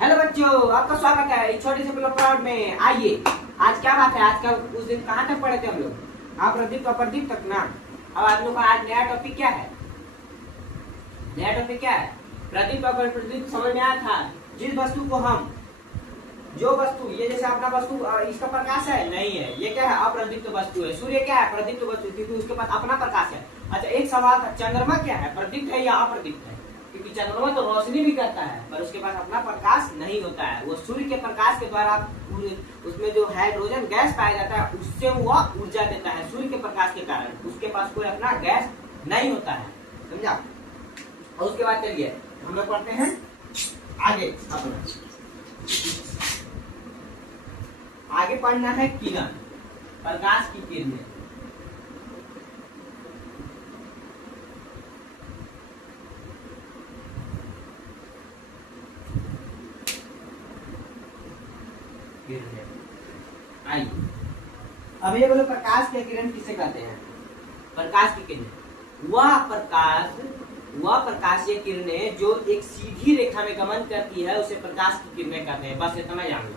Hello बच्चों, आपका स्वागत है इस छोटे से प्लॉट में। आइए, आज क्या बात है। आज का उस दिन कहाँ तक पढ़े थे हम लोग? आप प्रदीप का प्रदीप तक ना। अब आप लोग का आज नया टॉपिक क्या है? नया टॉपिक क्या है? प्रदीप का प्रदीप समझ में आया था। जिस वस्तु को हम, जो वस्तु, ये जैसे अपना वस्तु इसका प्रकाश है नहीं है, ये क्या है? अप्रदीप्त वस्तु है। सूर्य क्या है? प्रदीप्त वस्तु, क्योंकि उसके पास अपना प्रकाश है। अच्छा, एक सवाल, चंद्रमा क्या है? प्रदीप्त है या अप्रदीप्त है? क्योंकि चंद्रमा तो रोशनी भी करता है पर उसके पास अपना प्रकाश नहीं होता है। वो सूर्य के प्रकाश के द्वारा उसमें जो हाइड्रोजन गैस पाया जाता है उससे वो ऊर्जा देता है। सूर्य के प्रकाश के कारण उसके पास कोई अपना गैस नहीं होता है। समझा? और उसके बाद चलिए हम लोग पढ़ते हैं आगे। अपना आगे पढ़ना है किरण, प्रकाश की किरणें। आइए, अब ये बोलो प्रकाश की किरण किसे कहते हैं? प्रकाश की किरणें वह प्रकाश ये किरणें जो एक सीधी रेखा में गमन करती है उसे प्रकाश की किरणें कहते हैं। बस इतना जान लो।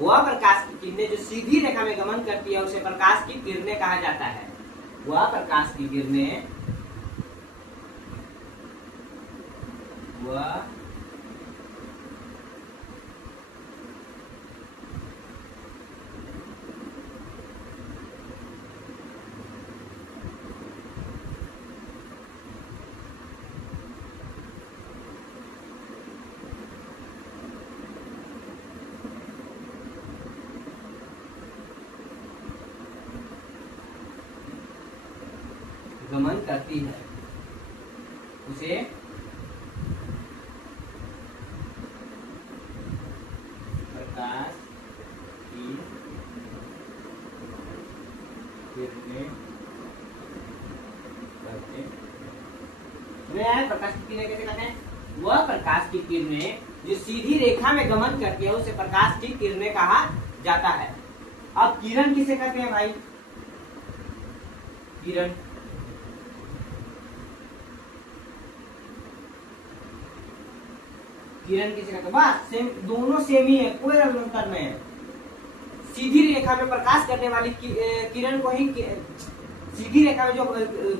वह प्रकाश की किरणें जो सीधी रेखा में गमन करती है उसे प्रकाश की किरणें कहा जाता है। वह प्रकाश की किरणें वह गमन करती है उसे प्रकाश की किरणें कहते हैं। प्रकाश की किरणें कैसे कहते हैं? वह प्रकाश की किरणें जो सीधी रेखा में गमन करती है उसे प्रकाश की किरणें कहा जाता है। अब किरण किसे कहते हैं भाई? किरण किरण किसे कहते हैं? बस सेम, दोनों सेम ही है, कोई अंतर नहीं है। सीधी रेखा में प्रकाश करने वाली किरण को ही सीधी रेखा में जो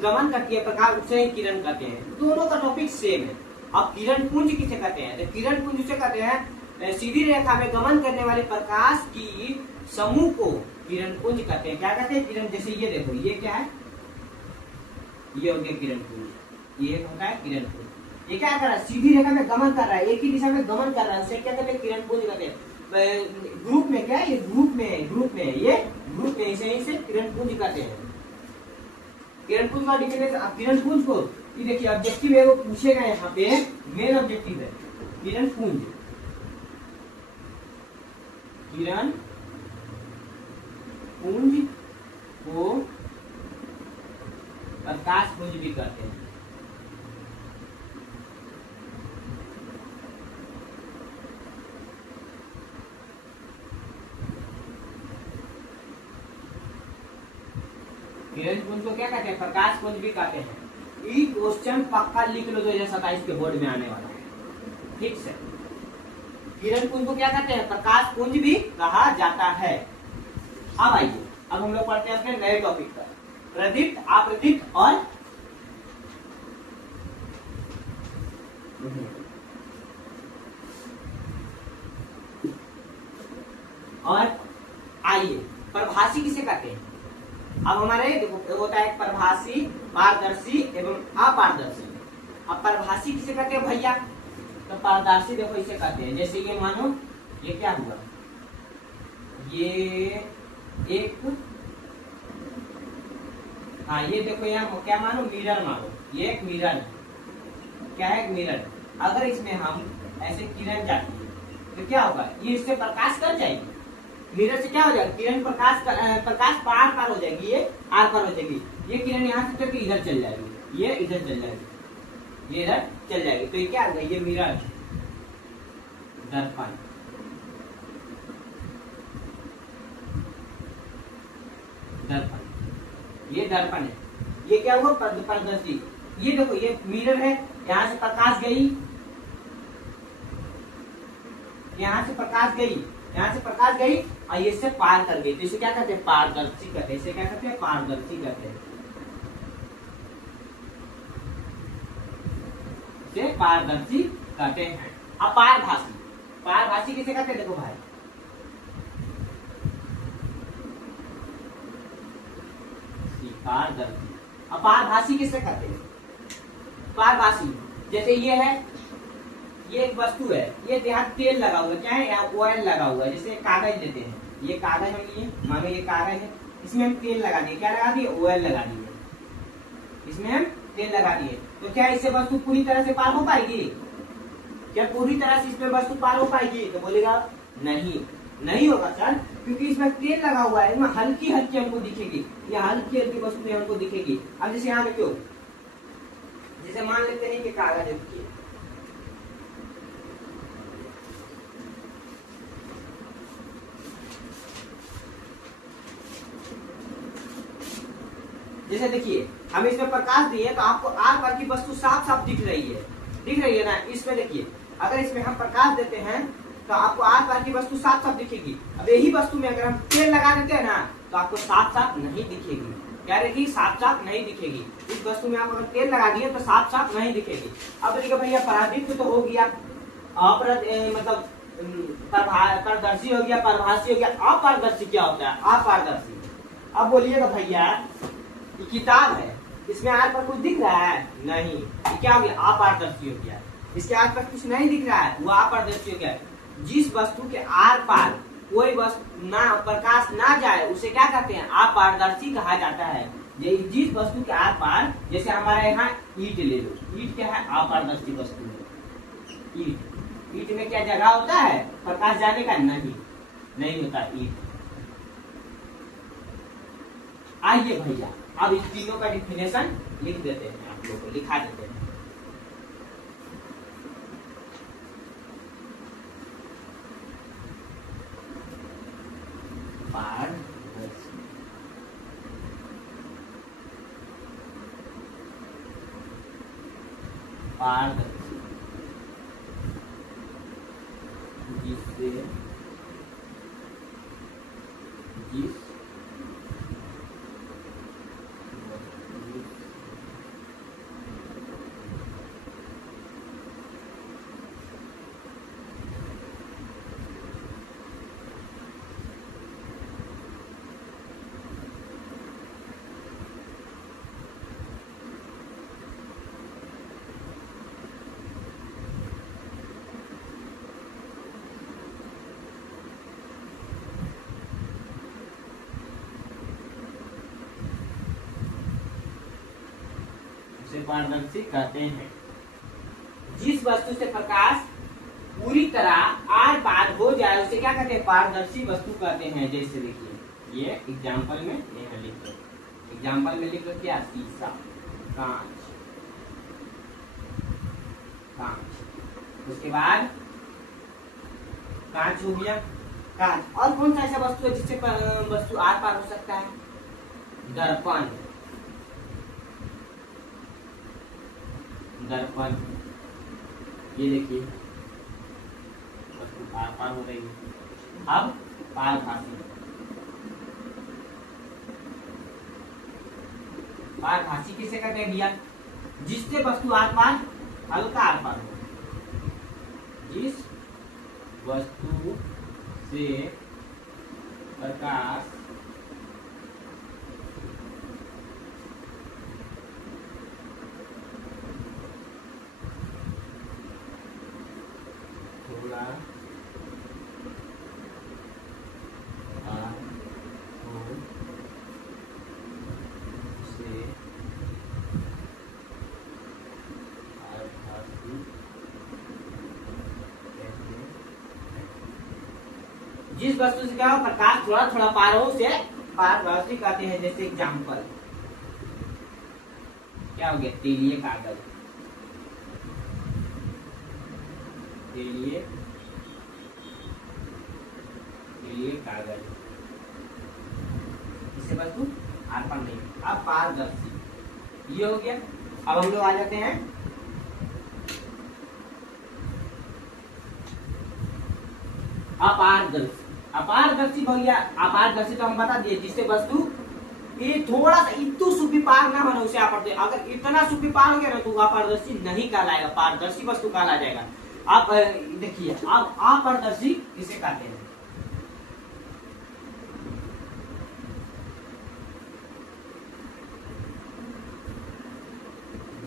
गमन करती है प्रकाश उसे ही किरण कहते हैं। दोनों का टॉपिक सेम है। अब किरण पुंज किसे कहते हैं? तो किरण पुंज उसे कहते हैं सीधी रेखा में गमन करने वाले प्रकाश की समूह को किरण पुंज कहते हैं। क्या कहते हैं? किरण। जैसे ये देखो, ये क्या है? ये हो गया किरण पुंज। ये होता है किरण पुंज। ये क्या कर रहा है? सीधी रेखा में गमन कर रहा है, एक ही दिशा में गमन कर रहा है, उसे क्या कहते हैं? किरण पुंज कहते हैं। ग्रुप में क्या है? ये ग्रुप में इसे किरण पुंज कहते हैं। किरण पुंज का डिफिनेशन, अब किरण पुंज को ये देखिए, ऑब्जेक्टिव है वो पूछेगा यहाँ पे, मेन ऑब्जेक्टिव है किरण पुंज। किरण पुंज को प्रकाश पुंज भी कहते हैं। किरण पुंज को क्या कहते हैं? प्रकाश पुंज भी कहते हैं। ये क्वेश्चन पक्का लिख लो 2027 के बोर्ड में आने वाला है। ठीक से, किरण पुंज को क्या कहते हैं? प्रकाश पुंज भी कहा जाता है। अब आइए, अब हम लोग पढ़ते हैं अपने नए टॉपिक पर, प्रदीप्त, अप्रदीप्त और आइए, प्रभासी किसे कहते हैं? अब हमारे देखो होता है प्रभासी, पारदर्शी एवं अपारदर्शी। अब प्रभासी किसे कहते हैं भैया? तो पारदर्शी देखो इसे कहते हैं। जैसे ये मानो, ये क्या हुआ? ये एक, हाँ ये देखो यहाँ क्या मानो? मिरर मानो। ये एक मिरर है। क्या है? एक मिरर। अगर इसमें हम ऐसे किरण जाती है तो क्या होगा? ये इससे प्रकाश कर जाएगी। मिरर से क्या हो जाएगा? किरण प्रकाश पार हो जाएगी, ये आर पार हो जाएगी। ये किरण यहाँ से चल के इधर चल जाएगी, ये इधर चल जाएगी, ये इधर चल जाएगी। तो ये क्या होगा? ये मिरर, दर्पण। ये दर्पण है। ये क्या हुआ? पारदर्शी। ये देखो, ये मिरर है, यहाँ से प्रकाश गई, यहाँ से प्रकाश गई, यहाँ से प्रकाश गई और ये से पार कर गई, तो इसे क्या कहते हैं? पारदर्शी कहते हैं। इसे क्या कहते हैं? पारदर्शी कहते हैं। इसे पारदर्शी कहते हैं। अपारभासी, पारभासी किसे कहते हैं? देखो भाई, पारदर्शी। अपारभासी किसे कहते हैं? पारभासी जैसे ये है, ये एक वस्तु है, ये यहाँ तेल लगा हुआ है, क्या है? यहाँ ऑयल लगा हुआ है। जैसे कागज लेते हैं, ये कागज हम लिए, मानो ये कागज है, इसमें हम तेल लगा दिए, क्या लगा दिए? ऑयल लगा दिए, इसमें हम तेल लगा दिए, तो क्या इससे वस्तु पूरी तरह से पार हो पाएगी? क्या पूरी तरह से इसमें वस्तु पार हो पाएगी? तो बोलेगा नहीं, नहीं होगा सर, क्योंकि इसमें तेल लगा हुआ है, इसमें हल्की हल्की हमको दिखेगी, ये हल्की हल्की वस्तुएं हमको दिखेगी। अब जैसे यहाँ देखो, जैसे मान लेते हैं कि कागज है, देखिए जैसे देखिए हम इसमें प्रकाश दिए तो आपको आर पार की वस्तु साफ साफ दिख रही है, दिख रही है ना? इसमें देखिए, अगर इसमें हम प्रकाश देते हैं तो आपको आर पार की वस्तु साफ साफ दिखेगी। अब यही वस्तु में अगर हम तेल लगा देते हैं ना, तो आपको साफ साफ नहीं दिखेगी। क्या रहेगी? साफ साफ नहीं दिखेगी। इस वस्तु में आप अगर तेल लगा दिए तो साफ साफ नहीं दिखेगी। अब देखिए भैया, परादीप्त तो हो गया, मतलब पारदर्शी हो गया, पारभासी हो गया। अपारदर्शी क्या होता है? अपारदर्शी। अब बोलिएगा भैया, ये किताब है, इसमें आर पर कुछ दिख रहा है? नहीं, ये क्या हो गया? अपारदर्शी हो गया। इसके आर पर कुछ नहीं दिख रहा है, वो अपारदर्शी हो गया। जिस वस्तु के आर पार कोई वस्तु ना, प्रकाश ना जाए, उसे क्या कहते हैं? अपारदर्शी कहा जाता है। जिस वस्तु के आर पार, जैसे हमारे यहाँ ईंट ले लो, ईंट क्या है? अपारदर्शी वस्तु है। ईंट में क्या जगह होता है प्रकाश जाने का? नहीं होता ईंट। आइए भैया, अब इस तीनों का डिफिनेशन लिख देते हैं, आप लोगों को लिखा देते हैं। पारदर्शी, पारदर्शी जिससे जिस पारदर्शी कहते हैं। जिस वस्तु से प्रकाश पूरी तरह आर पार हो जाए उसे क्या कहते हैं? पारदर्शी वस्तु कहते हैं। जैसे देखिए, ये एग्जाम्पल में यहाँ लिख दो, एग्जाम्पल में लिख दो क्या? शीशा, कांच, कांच। उसके बाद कांच हो गया, कांच। और कौन सा ऐसा वस्तु है जिससे वस्तु आर पार हो सकता है? दर्पण, दर्पण। ये देखिए वस्तु पार पार हो रही है। अब पारभासी, पारभासी किसे कहते हैं भैया? जिससे वस्तु आर पार, हल्का आर पार हो। जिस वस्तु से प्रकाश थोड़ा पार हो उसे पारभासी कहते हैं। जिस वस्तु से क्या हो? प्रकाश थोड़ा थोड़ा पार हो उसे पारभासी कहते हैं। जैसे एग्जाम्पल क्या हो गया? तेलीय कागज, तेलीय कागज, इससे वस्तु आर पार नहीं। अब पारदर्शी ये हो गया। अब हम लोग आ जाते हैं अपारदर्शी। अपारदर्शी भैया, अपारदर्शी तो हम बता दिए, जिससे वस्तु ये थोड़ा सा इतू सुपी पार ना होना उसे अपारदर्शी। अगर इतना सुपी पार हो गया ना तो अपारदर्शी नहीं कहलाएगा, पारदर्शी वस्तु कहला जाएगा। आप देखिए, अब अपारदर्शी किसे कहते हैं?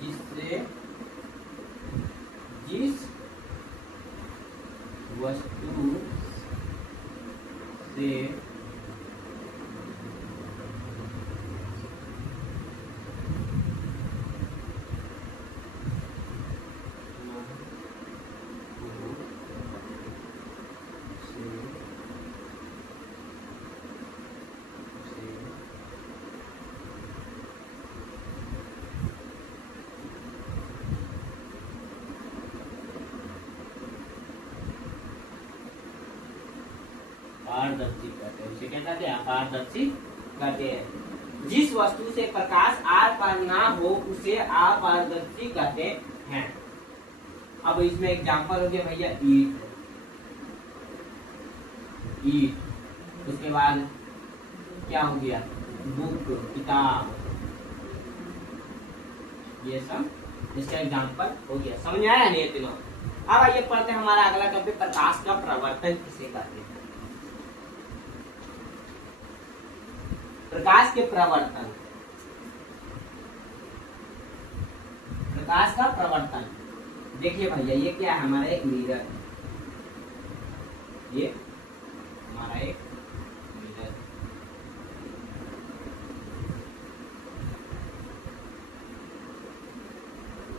जिससे जिस वस्तु से पारदर्शी कहते हैं, उसे क्या कहते हैं? अपारदर्शी कहते हैं। जिस वस्तु से प्रकाश आर पार ना हो उसे अपारदर्शी कहते हैं। अब इसमें एग्जांपल हो गया भैया ईट, ईट। उसके बाद क्या हो गया? बुक, किताब, ये सब इसका एग्जांपल हो गया। समझ में आया नहीं तीनों? अब आइए पढ़ते हैं हमारा अगला टॉपिक, प्रकाश का प्रवर्तन किसे कहते हैं? प्रकाश के प्रवर्तन, प्रकाश का प्रवर्तन। देखिए भैया, ये क्या है? हमारा एक मिरर, ये हमारा एक मिरर,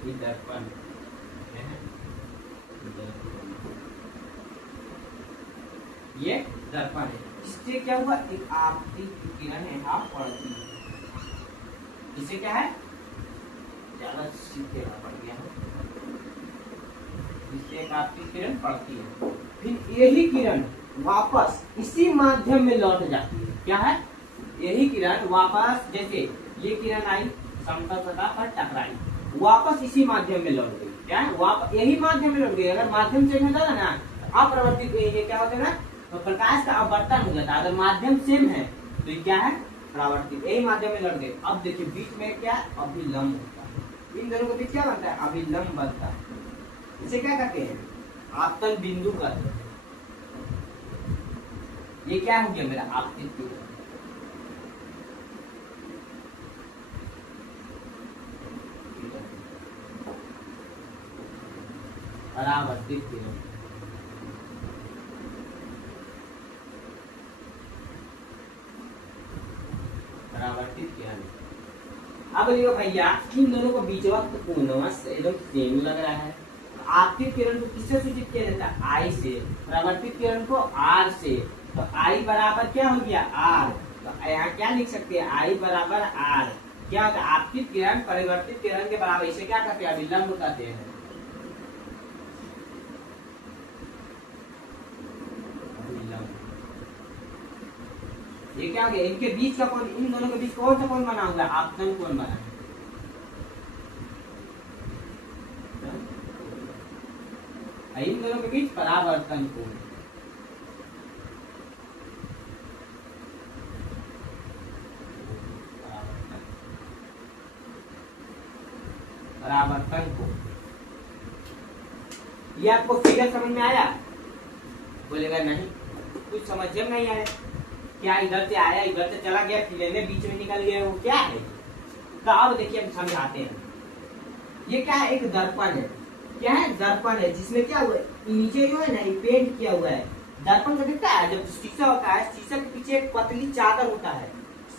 ये दर्पण है, ये दर्पण है। इससे क्या हुआ? एक आपतित किरण है, आप पड़ती है। इससे क्या है? ज्यादा सीधे पड़ गया है, इससे एक आपतित किरण पड़ती है, फिर यही किरण वापस इसी माध्यम में लौट जाती है। क्या है? यही किरण वापस, जैसे ये किरण आई, समतल सतह पर टकराई, वापस इसी माध्यम में लौट गई। क्या है? वापस यही माध्यम में लौट गई। अगर माध्यम चेंज होता है ना, अपरिवर्तित, ये क्या होता है ना, तो प्रकाश का अपवर्तन हो जाता है। अगर माध्यम सेम है तो ये क्या है? परावर्तित। यही माध्यम में लड़ गए। अब देखिए बीच में क्या? अभिलंब होता है। इन दोनों के बीच क्या बनता है? अभिलंब बनता है। इसे क्या कहते हैं? आपतन बिंदु कहते हैं। ये क्या हो गया मेरा? आपतित किरण। परावर्तित किरण, परावर्तित किरण। अब देखो भैया, इन दोनों को बीच वक्त कोण एकदम सेम लग रहा है। आपतित किरण को किससे सूचित किया जाता है? आई से। परावर्तित किरण को आर से। तो आई बराबर क्या हो गया? आर। तो यहाँ क्या लिख सकते हैं? आई बराबर आर। क्या होता है? आपतित किरण परिवर्तित किरण के बराबर। इसे क्या कहते हैं? अभिलंब कहते हैं। ये क्या हो गया? इनके बीच का कोण, इन दोनों के बीच कौन सा कोण बना हुआ है? आपतन कोण बना है। इन दोनों के बीच परावर्तन कोण। परावर्तन कोण। ये आपको फिगर समझ में आया? बोलेगा नहीं, कुछ समझ में नहीं आया। क्या इधर से आया, इधर से चला गया, फिर बीच में निकल गया, वो क्या है? तो अब देखिए हम समझाते हैं। ये क्या है? एक दर्पण है। क्या है? दर्पण है, जिसमें क्या हुआ है? नीचे जो है ना, ये पेंट किया हुआ है। दर्पण का दिखता है, जब शीशा होता है, शीशा के पीछे एक पतली चादर होता है,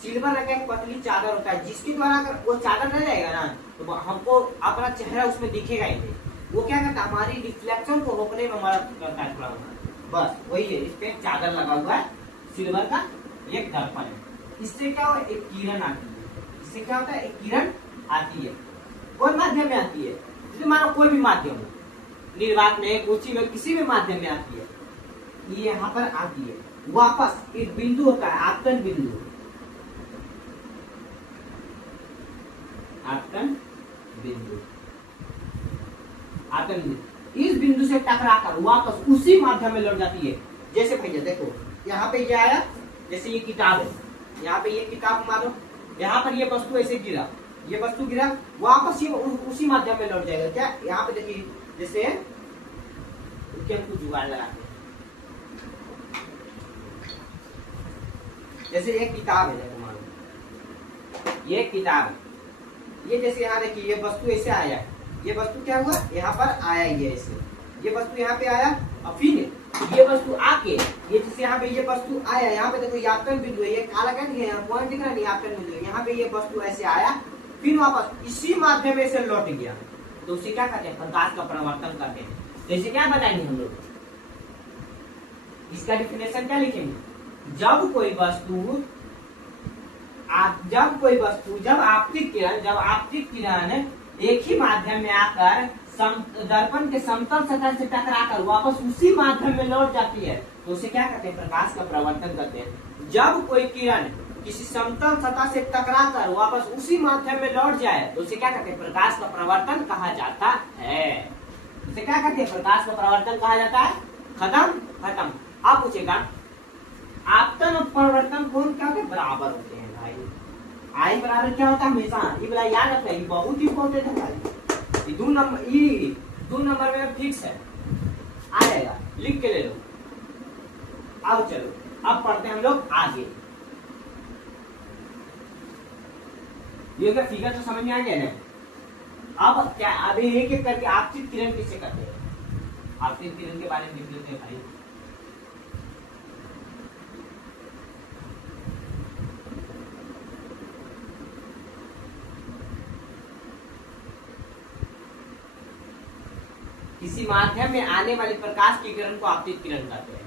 सिल्वर रंग का एक पतली चादर होता है, जिसके द्वारा अगर वो चादर रह जाएगा ना, तो हमको अपना चेहरा उसमें दिखेगा ही नहीं। वो क्या करता है? हमारी रिफ्लेक्शन को रोकने में मदद करता है थोड़ा। बस वही है, इस पे चादर लगा हुआ है सिल्वर का, एक दर्पण है। इससे क्या हो? एक किरण आती है। इससे क्या होता है? एक किरण आती है। कोई माध्यम में आती है, जैसे मानो कोई भी माध्यम हो, निर्वात में, कुछ में, किसी भी माध्यम में आती है। ये यहाँ पर आती है, वापस एक बिंदु होता है, आपतन बिंदु। आपतन बिंदु, आपतन बिंदु। इस बिंदु से टकराकर वापस उसी माध्यम में लौट जाती है जैसे भैया देखो यहाँ पे ये आया, जैसे ये किताब है, यहाँ पे ये किताब मारो, यहाँ पर ये वस्तु ऐसे गिरा, ये वस्तु गिरा, वापस ये उसी माध्यम में लौट जाएगा। क्या यहाँ पे देखिए, जैसे हमको जुगाड़ लगाते हैं, जैसे एक किताब है, देखो मानो ये किताब है, ये जैसे यहाँ देखिए ये वस्तु ऐसे आया, ये वस्तु क्या हुआ, यहाँ पर आया ये ऐसे, ये वस्तु यहाँ पे आया, और फिर ये वस्तु आके ये जैसे यहाँ पे ये वस्तु आया, यहाँ पे देखो यापन बिंदु है, ये काला क्या दिया है, पॉइंट दिख रहा है, यापन बिंदु है, यहाँ पे ये वस्तु ऐसे आया, फिर वापस इसी माध्यम से लौट गया, तो उसे क्या कहते हैं, प्रकाश का परावर्तन कहते हैं। तो इसे क्या बताएंगे हम लोग, इसका डिफिनेशन क्या लिखेंगे, जब कोई वस्तु जब आपतित किरण एक ही माध्यम में आकर दर्पण के समतल सतह से टकराकर वापस उसी माध्यम में लौट जाती है, तो उसे क्या कहते हैं, प्रकाश का परावर्तन कहते हैं। जब कोई किरण किसी समतल सतह से टकराकर वापस उसी माध्यम में लौट जाए, तो उसे क्या कहते हैं, प्रकाश का परावर्तन कहा जाता है। उसे क्या कहते हैं, प्रकाश का परावर्तन कहा जाता है। खत्म। आप पूछेगा आपतन और परावर्तन कौन क्या होते, बराबर होते हैं भाई। आई बराबर क्या होता है, हमेशा ये वाला याद रखना, ये बहुत इंपॉर्टेंट है भाई। ये 2 नंबर में फिक्स है, आएगा, लिख के ले लो। अब चलो, अब पढ़ते हैं हम लोग आगे। ये क्या फिगर तो समझ में आ गया ना। अब क्या, अभी एक एक करके आपतित किरण किसे कहते हैं, आपतित किरण के बारे में लिख लेते हैं भाई। किसी माध्यम में आने वाली प्रकाश की किरण को आपतित किरण कहते हैं।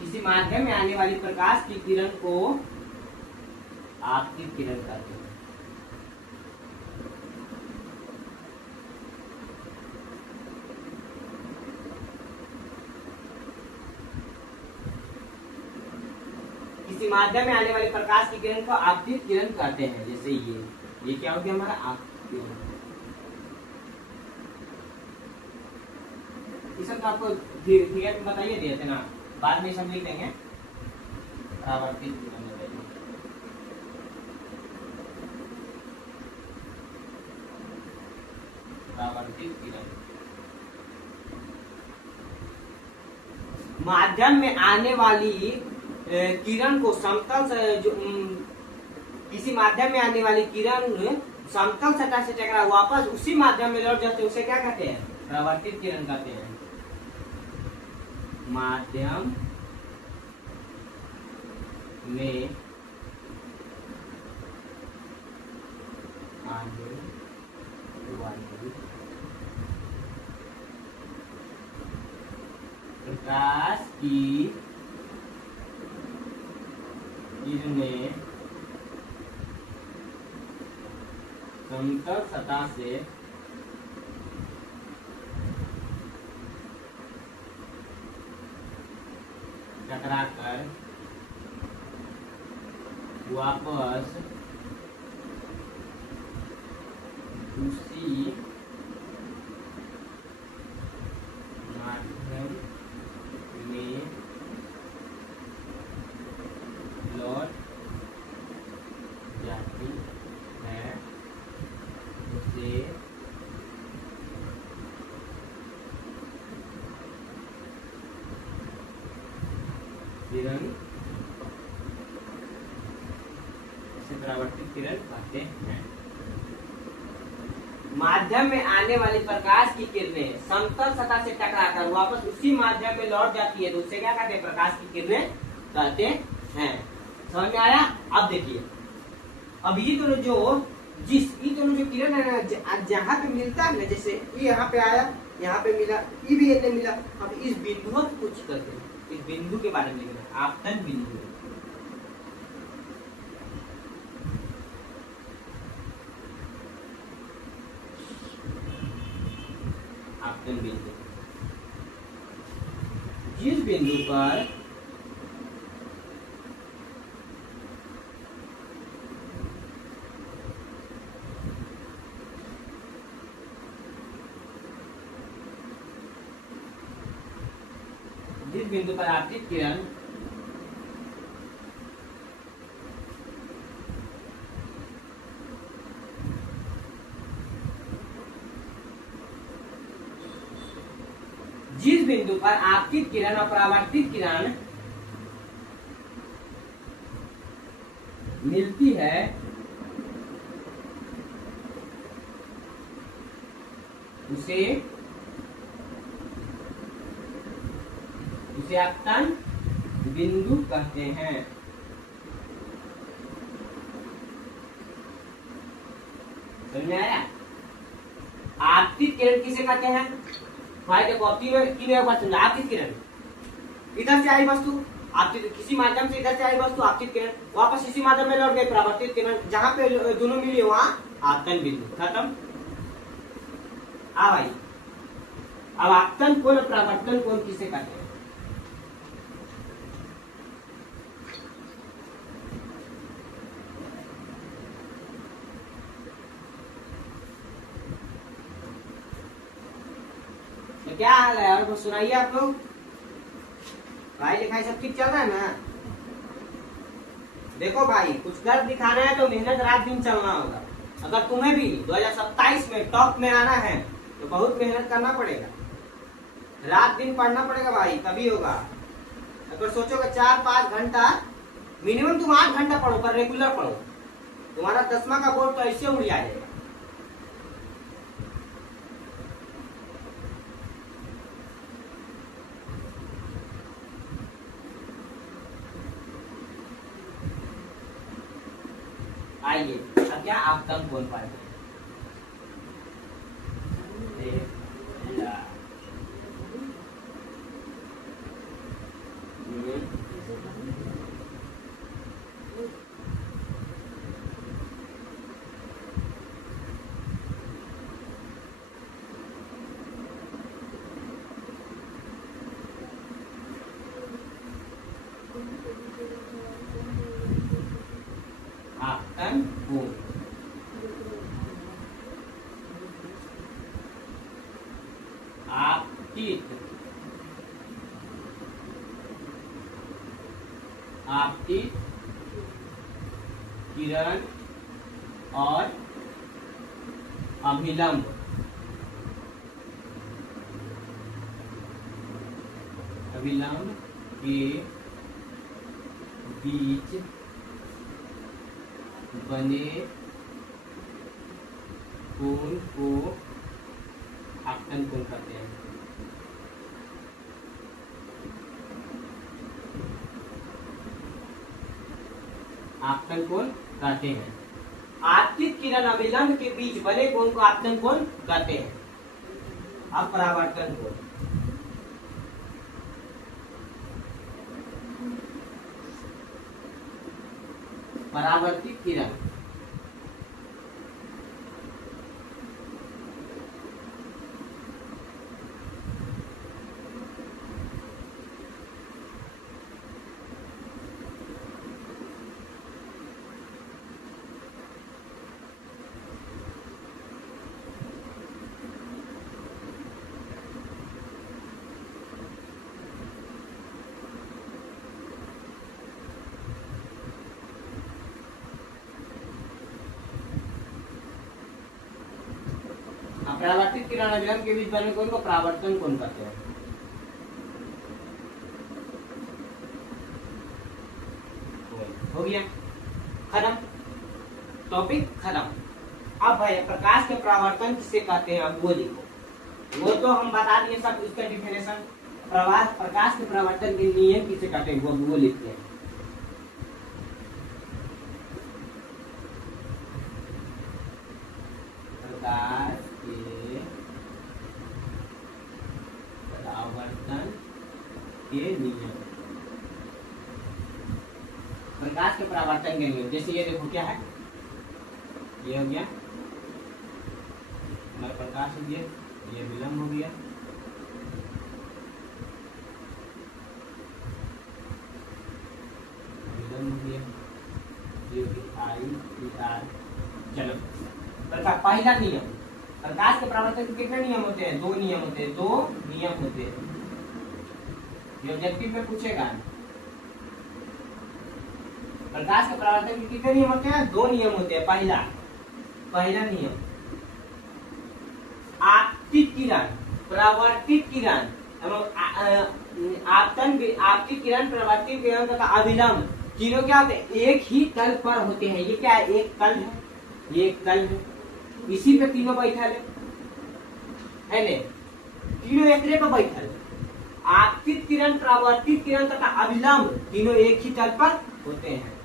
किसी माध्यम में आने वाली प्रकाश की किरण को आपतित किरण कहते हैं। किसी माध्यम में आने वाली प्रकाश की किरण को आपतित किरण कहते हैं। जैसे ये क्या हो गया हमारा आपतित किरण। इस सब आपको फिगर में बताइए दिए थे ना, बाद में सब लिख देंगे। परावर्तित किरण बताइए, परावर्तित किरण माध्यम में आने वाली किरण को समतल से जो किसी माध्यम में आने वाली किरण समतल सतह से टकरा वापस उसी माध्यम में लौट जाते, उसे क्या कहते हैं, परावर्तित किरण कहते हैं। माध्यम में आने वाली प्रकाश की किरणें समतल सतह से टकराकर वापस उसी माध्यम में लौट जाती है, उसे किरण परावर्तित किरण कहते हैं। माध्यम में आने वाली प्रकाश की किरणें समतल सतह से टकराकर वापस उसी माध्यम में लौट जाती है, तो उससे क्या कहते हैं, प्रकाश की किरणें कहते हैं। समझ में आया। अब देखिए, अब ये दोनों जो किरण है ना, जहाँ पे मिलता है ना, जैसे ये यहाँ पे आया, यहाँ पे मिला, ये भी इतने मिला। अब इस बिंदु को कुछ करते हैं, इस बिंदु के बारे में लिखना है, आपतन बिंदु। आपतन बिंदु जिस बिंदु पर आपतित किरण जिस बिंदु पर आपतित किरण और परावर्तित किरण मिलती है उसे आपतन बिंदु कहते हैं। समझ में आया? आपतित किरण किसे कहते हैं? भाई देखो अब तीन बार समझा। आपतित किरण, इधर से आई वस्तु आपतित, किसी माध्यम से इधर से आई वस्तु आपतित किरण, वापस इसी माध्यम में लौट गई परावर्तित किरण, जहां पे दोनों मिले वहां आपतन बिंदु। खत्म। आ भाई, अब आपतन कोण और परावर्तन कोण किसे कहते हैं? तो क्या हाल है और सुनाइए आप लोग। पढ़ाई लिखाई सब ठीक चल रहा है ना? देखो भाई, कुछ कर दिखाना है तो मेहनत रात दिन चलना होगा। अगर तुम्हें भी 2027 में टॉप में आना है तो बहुत मेहनत करना पड़ेगा, रात दिन पढ़ना पड़ेगा भाई, तभी होगा। अगर सोचोगे 4-5 घंटा, मिनिमम तुम 8 घंटा पढ़ो, पर रेगुलर पढ़ो, तुम्हारा 10वां का बोर्ड तो ऐसे उड़ जाएगा। आइए अब क्या आपतन कोण पाएंगे। आपतन कोण, आपतित, आपतित किरण और अभिलंब, अभिलंब के बीच बने कोण को आपतन कोण कहते हैं। आपतन कोण कहते हैं। आपतित किरण अभिलंब के बीच बने कोण को आपतन कोण कहते हैं। अब परावर्तन कोण, परावर्तित किरण, परावर्तित किरण अभिलंब के बीच बने कोण को परावर्तन कोण कहते हैं। हो गया, खत्म, टॉपिक खत्म। अब भाई प्रकाश के परावर्तन किसे कहते हैं, अब वो लिखो। वो तो हम बता दिए सब, उसका डिफिनेशन। प्रकाश के परावर्तन के नियम किसे कहते हैं, वो लिखते हैं। प्रकाश के नियम, प्रकाश के परावर्तन के नियम, जैसे ये देखो क्या है, ये हो गया हमारा प्रकाश हो गया, ये विलंब हो गया, विलंब हो गया, ये IR। चलो पहला नियम, प्रकाश के परावर्तन के कितने नियम होते हैं? 2 नियम होते हैं, 2 नियम होते हैं। ये ऑब्जेक्टिव में पूछेगा, प्रकाश के परावर्तन के कितने नियम होते हैं? 2 नियम होते हैं। पहला नियम, आपतित किरण, परावर्तित किरण एवं आपतित किरण, परावर्तित किरण तथा अभिलंब तीनों क्या होते हैं? एक ही तल पर होते हैं। ये क्या है? एक तल है, ये एक तल है, इसी पे तीनों बैठल है ने? तीनों एक पर बैठल। आपतित किरण, परावर्तित किरण तथा अभिलंब तीनों एक ही तल पर होते हैं।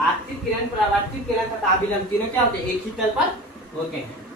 आपतित किरण, परावर्तित किरण तथा अभिलंब तीनों क्या होते हैं? एक ही तल पर होते हैं।